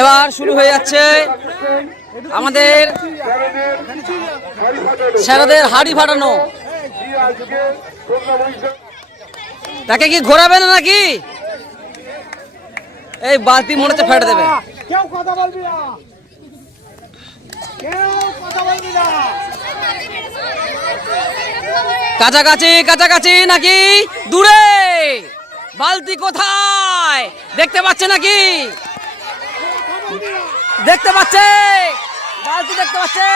এবার শুরু হয়ে যাচ্ছে আমাদের স্যারদের হাড়ি ফাটানো। তাকে কি ঘোরাবে না নাকি? এই বালতি মনে হচ্ছে ফেটে দেবে। কেউ কথা বলবি না। কাছাকাছি কাছাকাছি নাকি দূরে? বালতি কোথায়? দেখতে পাচ্ছে নাকি? দেখতে পাচ্ছে। বালতি দেখতে পাচ্ছে।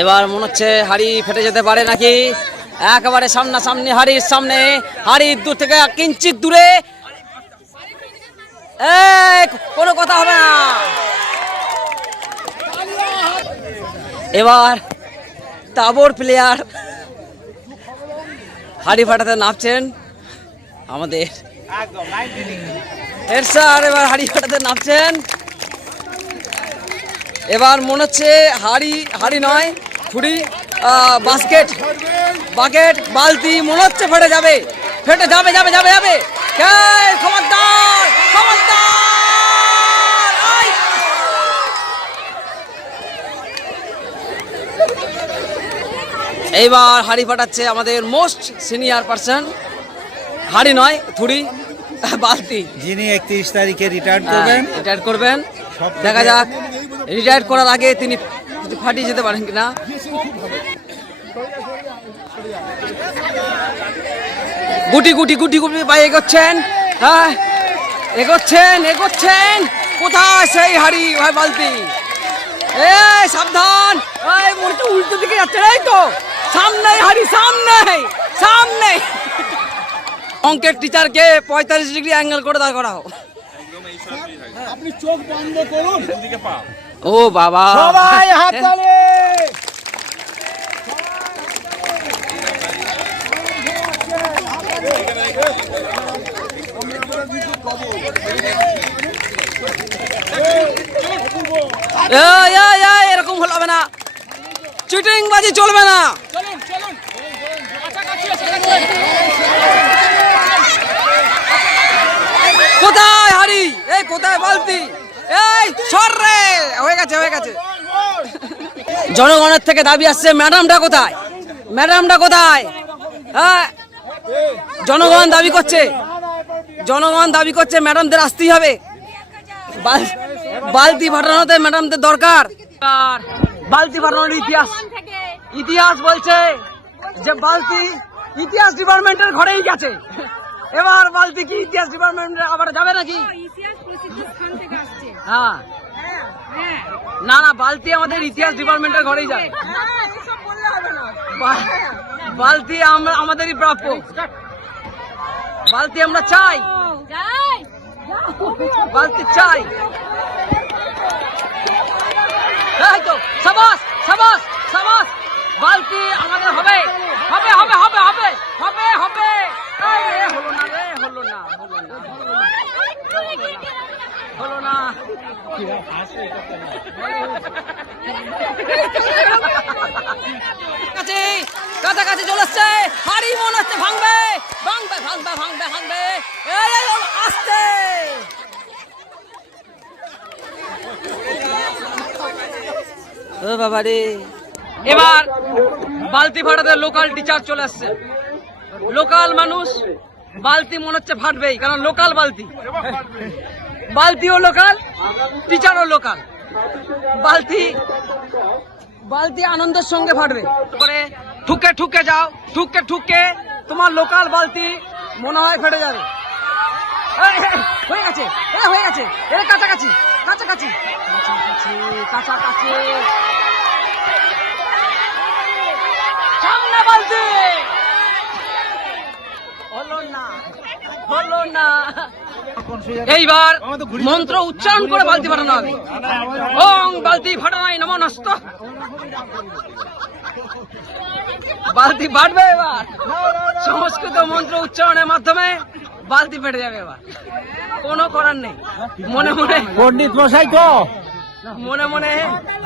এবার মনে হচ্ছে হাড়ি ফেটে যেতে পারে নাকি? একেবারে সামনাসামনি, হাড়ির সামনে। হাড়ির দূর থেকে কিঞ্চিত দূরে। কোনো কথা হবে না। এবার তাবর প্লেয়ার হাড়ি ফাটাতে নামছেন? আমাদের। এর স্যার, এবার হাড়ি ফাটাতে নামছেন। এবার মনে হচ্ছে হাড়ি হাড়ি নয়, ছুরি বাস্কেট, বাকেট, বালতি মনে হচ্ছে ফেটে যাবে। ফেটে যাবে যাবে যাবে যাবে। খবরদার খবরদার। এইবার হাড়ি ফাটাচ্ছে আমাদের মোস্ট সিনিয়র পারসন। হাড়ি নয় থুড়ি বালতি। যিনি একত্রিশ তারিখে রিটায়ার করবেন। রিটায়ার করবেন। দেখা যাক রিটায়ার করার আগে তিনি ফাটিয়ে যেতে পারেন কিনা। গুটি গুটি গুটি গুটি পায়ে এগোচ্ছেন। হ্যাঁ এগোচ্ছেন এগোচ্ছেন। কোথায় সেই হাড়ি ভাই বালতি? এই সাবধান। এই মনে উল্টো দিকে যাচ্ছে এই তো। সামনে হাড়ি সামনে সামনে অঙ্কের টিচারকে পঁয়তাল্লিশ ডিগ্রি অ্যাঙ্গেল করে দাঁড় করাও। আপনি চোখ বন্ধ করুন। ও বাবা। সবাই হাত তালে এরকম হলে হবে না। চিটিং বাজি চলবে না। কোথায় হাড়ি এই কোথায় বালতি? এই সর রে! হয়ে গেছে হয়ে গেছে। জনগণের থেকে দাবি আসছে ম্যাডামটা কোথায়? ম্যাডামটা কোথায়? হ্যাঁ? জনগণ দাবি করছে। জনগণ দাবি করছে ম্যাডামদের আসতেই হবে। বাল- বালতি ফাটানোতে ম্যাডামদের দরকার। আর বালতি ফাটানোর ইতিহাস ইতিহাস বলছে যে বালতি ইতিহাস ডিপার্টমেন্টের ঘরেই গেছে। এবার বালতি কি ইতিহাস ডিপার্টমেন্টে আবার যাবে নাকি? হ্যাঁ। হ্যাঁ। না না বালতি আমাদের ইতিহাস ডিপার্টমেন্টের ঘরেই যাবে। বালতি আমরা আমাদেরই প্রাপ্য। বালতি আমরা চাই। বালতি চাই। তো সাবাস সাবাস সাবাস। বালতি আমাদের হবে হবে হবে হবে এই রে, হলো না রে হলো না হলো না হলো না কাছে কাছাকাছি চলে আসছে। হাড়ি মনে হচ্ছে ভাঙবে। ভাঙবে ভাঙবে ভাঙবে ভাঙবে। ও বাবা রে এবার বালতি ফাটাতে লোকাল টিচার চলে আসছে। লোকাল মানুষ বালতি মনে হচ্ছে ফাটবেই কারণ লোকাল বালতি। বালতিও লোকাল, টিচারও লোকাল। বালতি বালতি আনন্দের সঙ্গে ফাটবে। পরে ঠুকে ঠুকে যাও, ঠুকে ঠুকে তোমার লোকাল বালতি মনে হয় ফেটে যাবে। হয়ে গেছে, এ, হয়ে গেছে, এ, কাছাকাছি কাছাকাছি। কাছাকাছি কাছাকাছি। সামনে বালতি। হলো না। হলো না। এইবার মন্ত্র উচ্চারণ করে বালতি ফাটানো হবে। ওং বালতি ফাটানাই নম নষ্ট বালতি বাড়বে এবার। সংস্কৃত মন্ত্র উচ্চারণের মাধ্যমে বালতি ফেটে যাবে এবার। কোনো করার নেই। মনে মনে পণ্ডিত মশাই তো। মনে মনে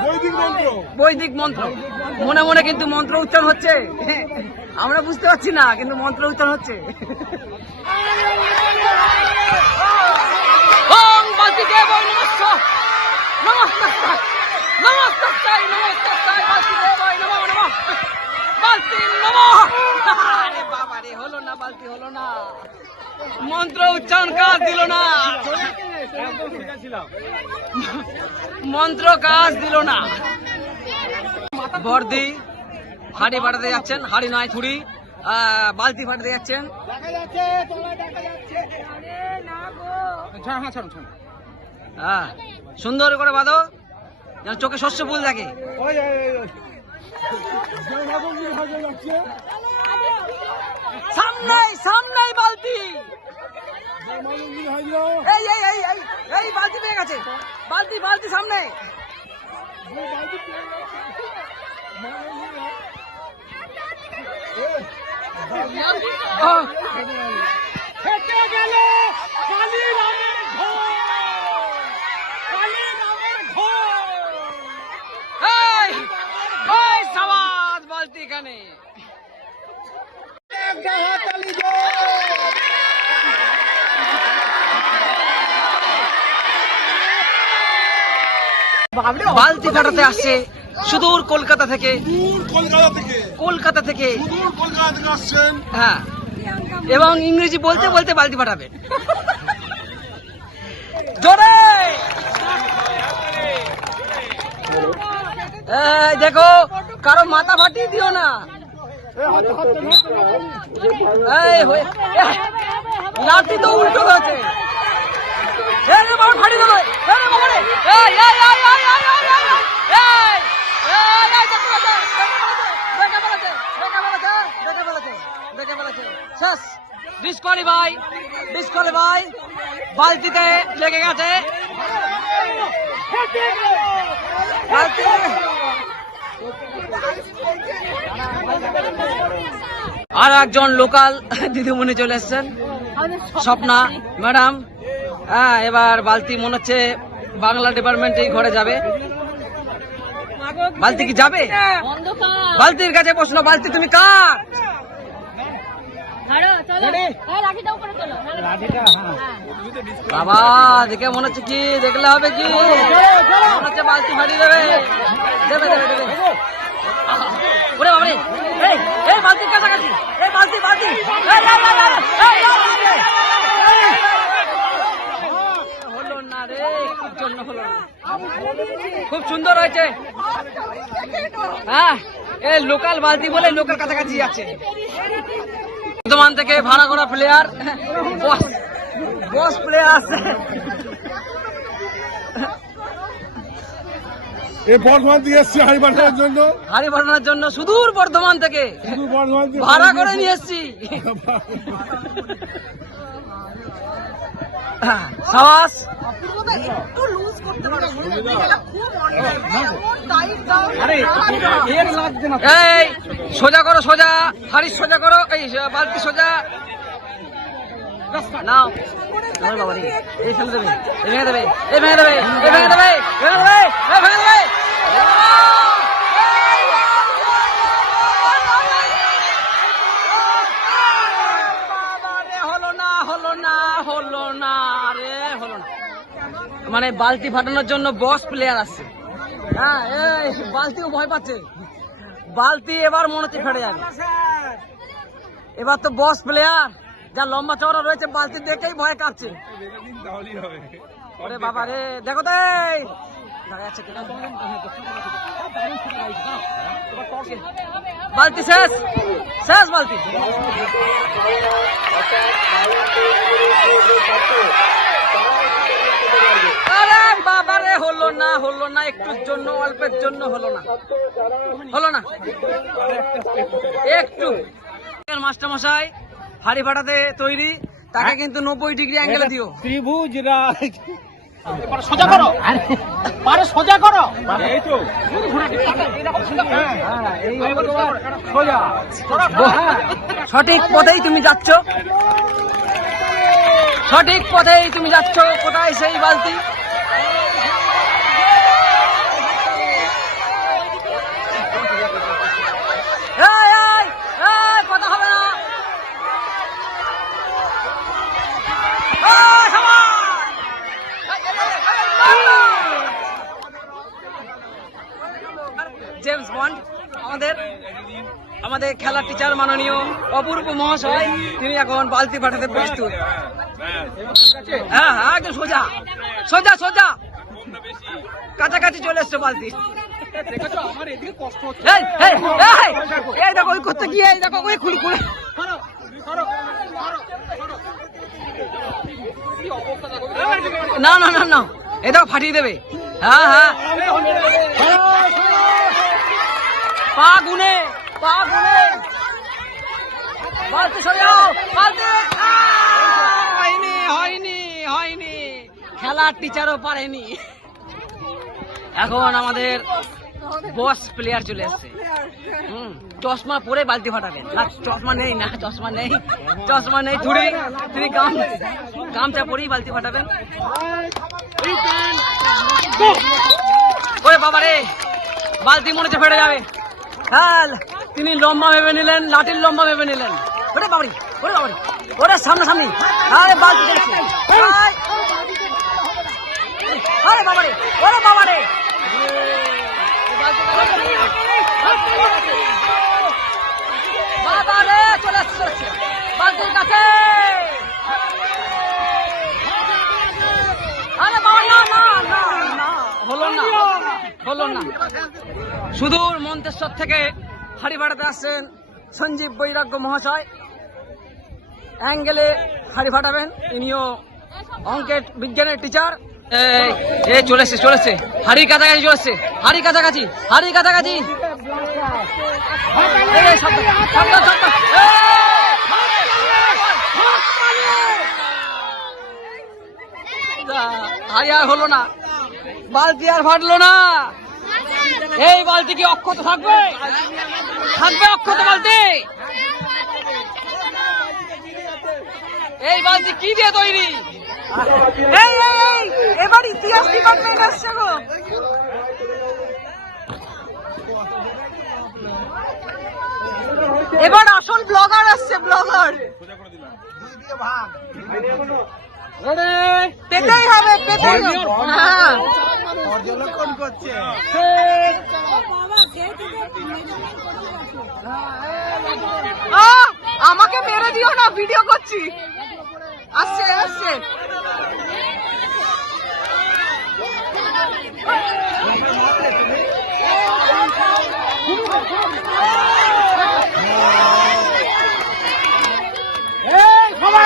বৈদিক মন্ত্র। বৈদিক মন্ত্র। মনে মনে কিন্তু মন্ত্র উচ্চারণ হচ্ছে। আমরা বুঝতে পারছি না, কিন্তু মন্ত্র উচ্চারণ হচ্ছে। মন্ত্র উচ্চারণ কাজ দিল না। মন্ত্র কাজ দিল না। বর্দি হাড়ি ফাটাতে যাচ্ছেন হাড়ি নয় ছুরি বালতি ফাটাতে যাচ্ছেন। হ্যাঁ, হ্যাঁ সুন্দর করে বাঁধো যেন চোখে শস্য ফুল দেখে সামনে সামনে বালতি। এই বালতি পেয়ে গেছে। বালতি বালতি সামনে। আহ, ফেটে গেল কালী রামের ঘর কালী রামের ঘর এই এই সাবাস বালতি এখানে। একটা বালতি ফাটাতে আসছে সুদূর কলকাতা থেকে। দূর কলকাতা থেকে। কলকাতা থেকে কলকাতা থেকে আসছেন হ্যাঁ এবং ইংরেজি বলতে বলতে বালতি জোরে দেখো কারও মাথা ফাটিয়ে দিও না হয়ে লাঠি তো উল্টো হয়েছে এই রে ফাটিয়ে দিল শেষ ডিসকোয়ালিফাই ডিসকোয়ালিফাই বালতিতে লেগে গেছে আর একজন লোকাল দিদিমণি চলে এসছেন। স্বপ্না ম্যাডাম। হ্যাঁ এবার বালতি মনে হচ্ছে বাংলা ডিপার্টমেন্টেই ঘরে যাবে। বালতি কি যাবে? বালতির কাছে প্রশ্ন বালতি তুমি কার ধরো চলো এই লাঠিটাও করে চলো হ্যাঁ বাবা দেখে মনে হচ্ছে কি দেখলে হবে কি? মনে হচ্ছে বালতি ফাটিয়ে দেবে। দেবে দেবে দেবে। ওরে বাবা রে এই এই বালতির কাছাকাছি এই বালতি বালতি। এই, এই, এই, এই, এই, এই, এই, এই। হলো না রে একটুর জন্য হলো? খুব সুন্দর হয়েছে। হ্যাঁ এই লোকাল বালতি বলে লোকাল কাছাকাছি আছে। বর্ধমান থেকে ভাড়া করা প্লেয়ার বস বস প্লেয়ার আছে। এই বর্ধমান থেকে এসছি হাড়ি পাঠানোর জন্য। হাড়ি জন্য সুদূর বর্ধমান থেকে। ভাড়া করে নিয়ে এসছি। সাবাস। এই সোজা করো সোজা। হাড়ি সোজা করো। এই বালতি সোজা। নাও। বাবা এই ফেলে দেবে। এই ভেঙে দেবে। এই ভেঙে দেবে। এই ভেঙে দেবে। ভেঙে দেবে। এই ভেঙে দেবে বাবা রে, হলো না হলো না হলো না রে হলো না মানে বালতি ফাটানোর জন্য বস প্লেয়ার আসছে হ্যাঁ বালতিও ভয় পাচ্ছে বালতি এবার মনে হচ্ছে ফেটে যাবে এবার তো বস প্লেয়ার যা লম্বা চওড়া রয়েছে বালতি দেখেই ভয় কাঁপছে ওরে বাবা রে দেখো তো আছে? বালতি শেষ শেষ বালতি আরে বাবা রে হলো না হলো না একটুর জন্য অল্পের জন্য হলো না। হলো না? একটু। মাস্টার মশাই হাড়ি ফাটাতে তৈরি তাকে কিন্তু নব্বই ডিগ্রি অ্যাঙ্গেলে দিও। ত্রিভুজ রাজ সোজা করো। পারে সোজা করো। এই তো। সঠিক পথেই তুমি যাচ্ছ। সঠিক পথেই তুমি যাচ্ছ। কোথায় সেই বালতি? আমাদের আমাদের খেলার টিচার মাননীয় অপূর্ব মহাশয়, তিনি এখন বালতি পাঠাতে প্রস্তুত। হ্যাঁ হ্যাঁ একদম সোজা সোজা সোজা। কাছাকাছি চলে এসছে বালতি। ওই করতে গিয়ে ওই। না না না না দেখো, ফাটিয়ে দেবে। হ্যাঁ হ্যাঁ। পা গুনে পা গুনে বালতি। সরাও বালতি হয়নি হয়নি হয়নি। খেলার টিচারও পারেনি। এখন আমাদের বস প্লেয়ার চলে এসছে। হুম, চশমা পরে বালতি ফাটাবেন। না চশমা নেই না চশমা নেই। চশমা নেই ধরে তিনি গাম গামছা পরেই বালতি ফাটাবেন। ওরে বাবা রে বালতি মনে হচ্ছে ফেটে যাবে। হ্যাঁ তিনি লম্বা ভেবে নিলেন লাঠির লম্বা ভেবে নিলেন। ওরে বাবারি ওরে বাবারি ওরে সামনে সামনে আরে চলছে আরে বাবারে ওরে বাবারে। বাবারে চলে আসছে চলে আসছে বালতির কাছে আরে বাবা না না না না। হলো না হলো না। সুদূর মন্তেশ্বর থেকে হাড়ি ফাটাতে আসছেন সঞ্জীব বৈরাগ্য মহাশয়। অ্যাঙ্গেলে হাড়ি ফাটাবেন। ইনিও অঙ্কের বিজ্ঞানের টিচার। এই চলেছে চলেছে। হাড়ির কাছাকাছি, চলেছে। হাড়ির কাছাকাছি হাড়ির কাছাকাছি। হাড়ি আর হলো না। বালতি আর ফাটলো না। এই বালতি কি অক্ষত থাকবে? থাকবে অক্ষত বালতি? এই বালতি কি দিয়ে তৈরি? এই এই এই এবার ইতিহাস ডিপার্টমেন্ট আসছে গো। এবার আসল ব্লগার আসছে ব্লগার পেতেই হবে পেতেই হবে। হ্যাঁ। আহ, আমাকে মেরে দিও না ভিডিও করছি। আসছে আসছে।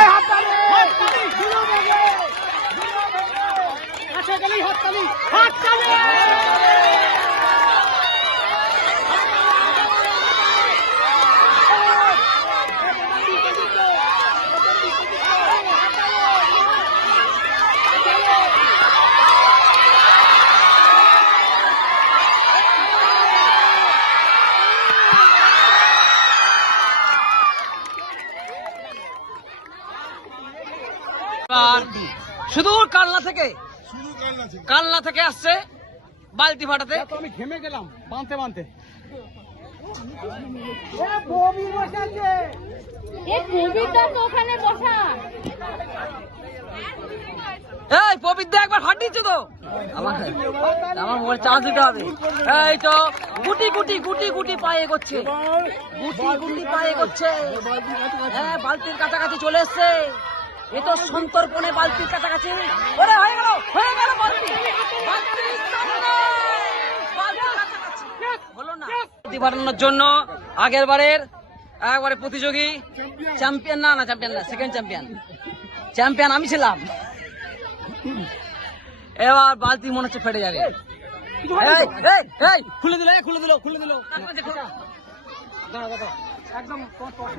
হাততালি শুরু থেকে কাছে গেলেই হাততালি হাততালি আর সুদূর কালনা থেকে কালনা থেকে আসছে বালতি ফাটাতে। আমি ঘেমে গেলাম বাঁধতে বাঁধতে এই কবিতা তো ওখানে বসা। এই পবিত্র একবার ফাটিয়েছে তো? আমার আমার মোবাইল চার্জ দিতে হবে। এই তো গুটি গুটি গুটি গুটি পায়ে করছে গুটি গুটি পায়ে করছে হ্যাঁ বালতির কাছাকাছি চলে এসছে। এ তো সন্তর্পণে বালতির কাছাকাছি। ওরে হয়ে গেল হয়ে গেল বালতি। বালতির সামনে! বালতির কাছাকাছি। হলো না। বাড়ানোর জন্য আগের বারের একবারে প্রতিযোগী চ্যাম্পিয়ন না না চ্যাম্পিয়ন না সেকেন্ড চ্যাম্পিয়ন। চ্যাম্পিয়ন আমি ছিলাম। এবার বালতি মনে হচ্ছে ফেটে যাবে। এই, এই, খুলে দিল খুলে দিল খুলে দিল একদম তোমার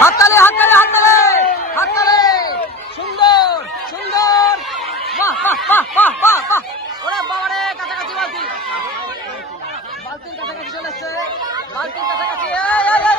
হাততালে হাততালে হাততালে হাততালে। সুন্দর সুন্দর। বাহ বাহ বাহ বাহ বাহ বাহ। ওরে বাবারে, কাছাকাছি বালতি। বালতির কাছাকাছি চলে এসছে। বালতির কাছাকাছি। এই এই।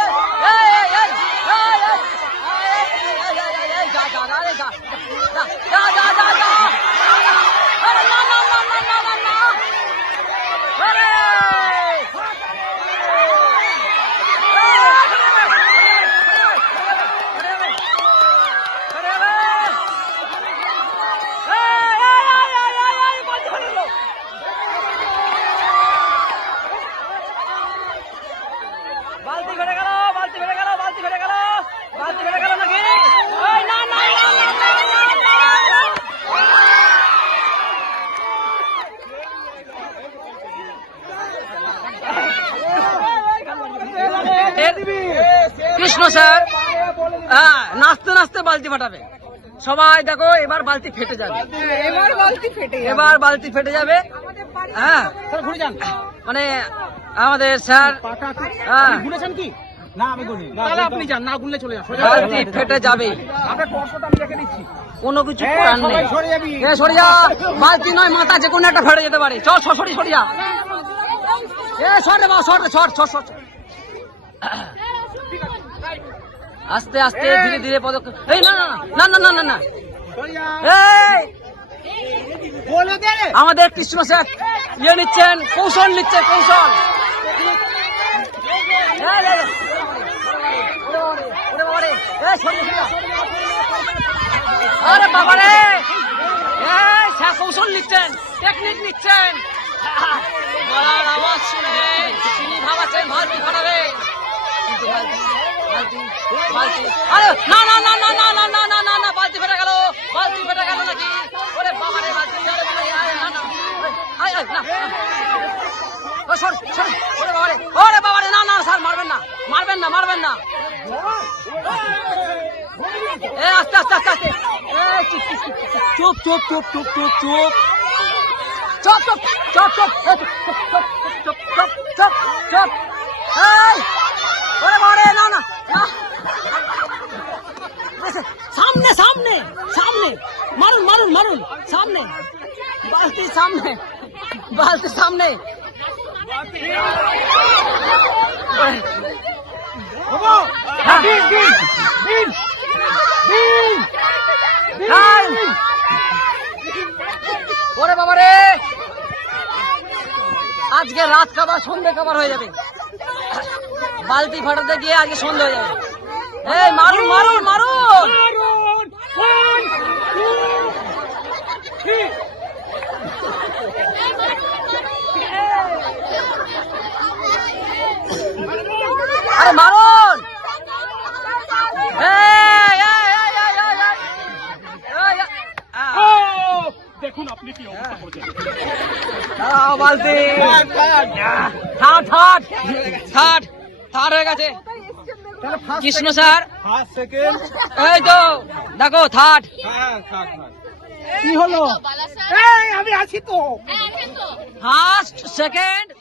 আস্তে বালতি ফাটাবে। সবাই দেখো এবার বালতি ফেটে যাবে। এবার বালতি ফেটে যাবে। হ্যাঁ। মানে আমাদের স্যার হ্যাঁ। ঘুরেছেন কি? কোনো কিছু নয় মাথা একটা ফেটে যেতে পারে। চল সরি আস্তে আস্তে ধীরে ধীরে পদক্ষেপ। এই না না না না না না আমাদের কৃষ্ণ স্যার ইয়ে নিচ্ছেন কৌশল নিচ্ছে কৌশল। আরে বাবা রে। কৌশল নিচ্ছেন টেকনিক নিচ্ছেন। গলার আওয়াজ শুনে তিনি ভাবাচ্ছেন ফাটাবে কিন্তু আরে না না না না না না না না না না বালতি ফেটে গেল বালতি ফেটে গেল নাকি ওরে বাবা রে বালতি আরে না না আয় আয় না ও সর সর ওরে বাবা রে ওরে বাবা রে না না স্যার মারবেন না মারবেন না মারবেন না এ আস্তে আস্তে আস্তে আস্তে চুপ চুপ চুপ চুপ চুপ চুপ চুপ চুপ চুপ চুপ চুপ চুপ চুপ চুপ চুপ চুপ এই ওরে বাবা রে না না না সামনে সামনে সামনে। মারুন মারুন মারুন। সামনে। বালতি সামনে। বালতি সামনে। ওরে বাবা রে আজকে রাত খাবার সন্ধ্যে খাবার হয়ে যাবে। বালতি ফাটাতে গিয়ে আজকে সন্ধ্যে হয়ে যাবে। এই মারুন মারুন মারুন! আরে মারুন! আহ। দেখুন আপনি কি অবস্থা করছেন। বালতি। থার্ড থার্ড থার্ড থার্ড হয়ে গেছে। কৃষ্ণ স্যার। এই তো দেখো থার্ড হ্যাঁ কি হলো? বালা স্যার। এই আমি আছি তো। হ্যাঁ আছেন তো। ফার্স্ট সেকেন্ড ওই থার্ড